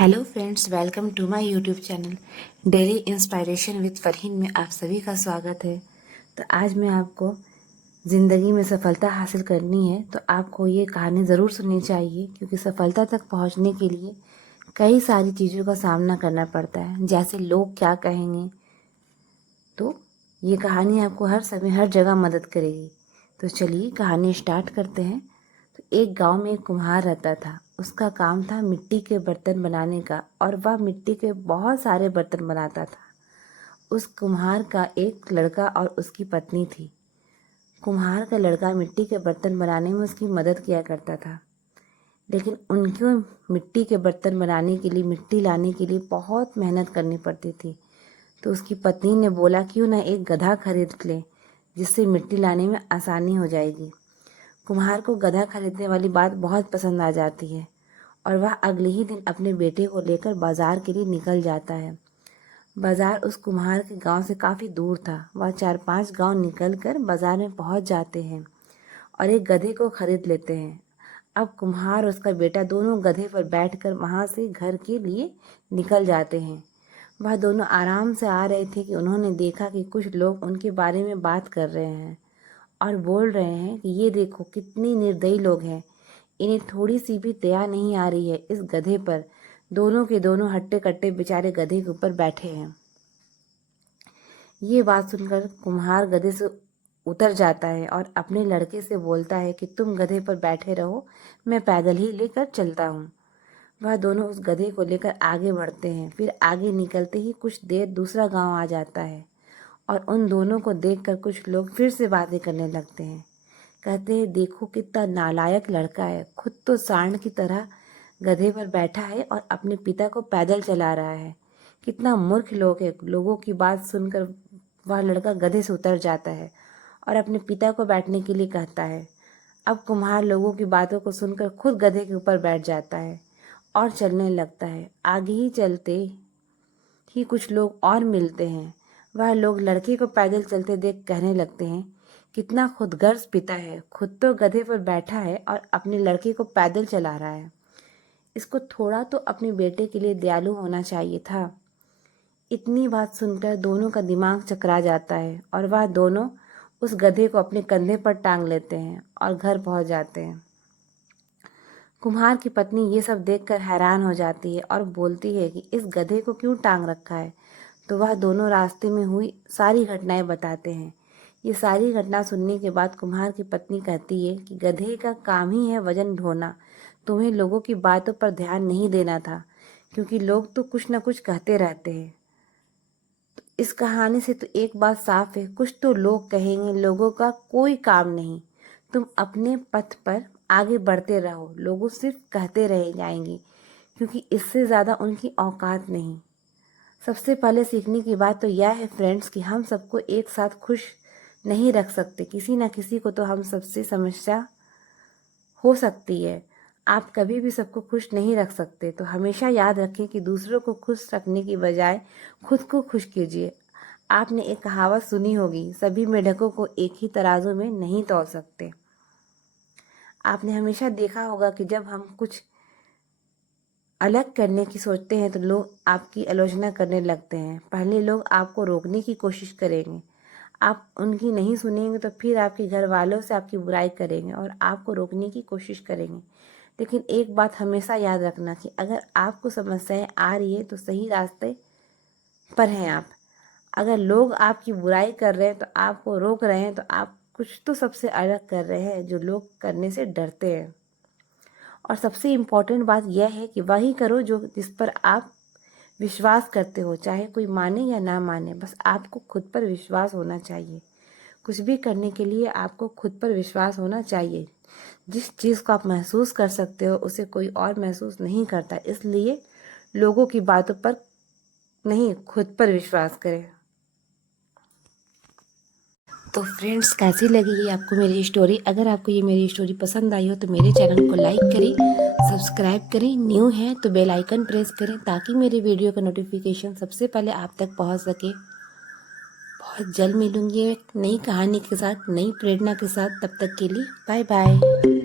Hello friends, welcome to my YouTube channel daily inspiration with Farheen में आप सभी का स्वागत है। तो आज मैं आपको ज़िंदगी में सफलता हासिल करनी है तो आपको ये कहानी ज़रूर सुननी चाहिए, क्योंकि सफलता तक पहुंचने के लिए कई सारी चीज़ों का सामना करना पड़ता है, जैसे लोग क्या कहेंगे। तो ये कहानी आपको हर समय हर जगह मदद करेगी। तो चलिए कहानी स्टार्ट करते हैं। तो एक गांव में एक कुम्हार रहता था। उसका काम था मिट्टी के बर्तन बनाने का, और वह मिट्टी के बहुत सारे बर्तन बनाता था। उस कुम्हार का एक लड़का और उसकी पत्नी थी। कुम्हार का लड़का मिट्टी के बर्तन बनाने में उसकी मदद किया करता था, लेकिन उनको मिट्टी के बर्तन बनाने के लिए, मिट्टी लाने के लिए बहुत मेहनत करनी पड़ती थी। तो उसकी पत्नी ने बोला, क्यों ना एक गधा खरीद ले, जिससे मिट्टी लाने में आसानी हो जाएगी। कुम्हार को गधा खरीदने वाली बात बहुत पसंद आ जाती है, और वह अगले ही दिन अपने बेटे को लेकर बाजार के लिए निकल जाता है। बाजार उस कुम्हार के गांव से काफ़ी दूर था। वह 4-5 गांव निकलकर बाजार में पहुंच जाते हैं और एक गधे को खरीद लेते हैं। अब कुम्हार और उसका बेटा दोनों गधे पर बैठकर वहां से घर के लिए निकल जाते हैं। वह दोनों आराम से आ रहे थे कि उन्होंने देखा कि कुछ लोग उनके बारे में बात कर रहे हैं और बोल रहे हैं कि ये देखो कितनी निर्दयी लोग हैं, इन्हें थोड़ी सी भी दया नहीं आ रही है इस गधे पर। दोनों के दोनों हट्टे कट्टे बेचारे गधे के ऊपर बैठे हैं। ये बात सुनकर कुम्हार गधे से उतर जाता है और अपने लड़के से बोलता है कि तुम गधे पर बैठे रहो, मैं पैदल ही लेकर चलता हूँ। वह दोनों उस गधे को लेकर आगे बढ़ते हैं। फिर आगे निकलते ही कुछ देर दूसरा गांव आ जाता है, और उन दोनों को देखकर कुछ लोग फिर से बातें करने लगते हैं। कहते हैं, देखो कितना नालायक लड़का है, खुद तो सांड की तरह गधे पर बैठा है और अपने पिता को पैदल चला रहा है। कितना मूर्ख लोग है। लोगों की बात सुनकर वह लड़का गधे से उतर जाता है और अपने पिता को बैठने के लिए कहता है। अब कुम्हार लोगों की बातों को सुनकर खुद गधे के ऊपर बैठ जाता है और चलने लगता है। आगे ही चलते ही कुछ लोग और मिलते हैं। वह लोग लड़के को पैदल चलते देख कहने लगते हैं, कितना खुदगर्ज पिता है, खुद तो गधे पर बैठा है और अपने लड़के को पैदल चला रहा है। इसको थोड़ा तो अपने बेटे के लिए दयालु होना चाहिए था। इतनी बात सुनकर दोनों का दिमाग चकरा जाता है और वह दोनों उस गधे को अपने कंधे पर टांग लेते हैं और घर पहुंच जाते हैं। कुम्हार की पत्नी ये सब देखकर हैरान हो जाती है और बोलती है कि इस गधे को क्यों टांग रखा है। तो वह दोनों रास्ते में हुई सारी घटनाएं बताते हैं। ये सारी घटना सुनने के बाद कुम्हार की पत्नी कहती है कि गधे का काम ही है वजन ढोना, तुम्हें लोगों की बातों पर ध्यान नहीं देना था, क्योंकि लोग तो कुछ न कुछ कहते रहते हैं। तो इस कहानी से तो एक बात साफ है, कुछ तो लोग कहेंगे, लोगों का कोई काम नहीं। तुम अपने पथ पर आगे बढ़ते रहो, लोगों सिर्फ कहते रह जाएंगे, क्योंकि इससे ज़्यादा उनकी औकात नहीं। सबसे पहले सीखने की बात तो यह है फ्रेंड्स कि हम सबको एक साथ खुश नहीं रख सकते। किसी ना किसी को तो हम सबसे समस्या हो सकती है। आप कभी भी सबको खुश नहीं रख सकते। तो हमेशा याद रखें कि दूसरों को खुश रखने की बजाय खुद को खुश कीजिए। आपने एक कहावत सुनी होगी, सभी मेढकों को एक ही तराजू में नहीं तौल सकते। आपने हमेशा देखा होगा कि जब हम कुछ अलग करने की सोचते हैं तो लोग आपकी आलोचना करने लगते हैं। पहले लोग आपको रोकने की कोशिश करेंगे, आप उनकी नहीं सुनेंगे तो फिर आपके घर वालों से आपकी बुराई करेंगे और आपको रोकने की कोशिश करेंगे। लेकिन एक बात हमेशा याद रखना कि अगर आपको समस्याएं आ रही है तो सही रास्ते पर हैं आप। अगर लोग आपकी बुराई कर रहे हैं तो आपको रोक रहे हैं, तो आप कुछ तो सबसे अलग कर रहे हैं जो लोग करने से डरते हैं। और सबसे इम्पोर्टेंट बात यह है कि वही करो जो जिस पर आप विश्वास करते हो, चाहे कोई माने या ना माने, बस आपको खुद पर विश्वास होना चाहिए। कुछ भी करने के लिए आपको खुद पर विश्वास होना चाहिए। जिस चीज़ को आप महसूस कर सकते हो उसे कोई और महसूस नहीं करता, इसलिए लोगों की बातों पर नहीं, खुद पर विश्वास करें। तो फ्रेंड्स, कैसी लगी ये आपको मेरी स्टोरी? अगर आपको ये मेरी स्टोरी पसंद आई हो तो मेरे चैनल को लाइक करें, सब्सक्राइब करें, न्यू है तो बेल आइकन प्रेस करें, ताकि मेरे वीडियो का नोटिफिकेशन सबसे पहले आप तक पहुंच सके। बहुत जल्द मिलूंगी एक नई कहानी के साथ, नई प्रेरणा के साथ। तब तक के लिए बाय बाय।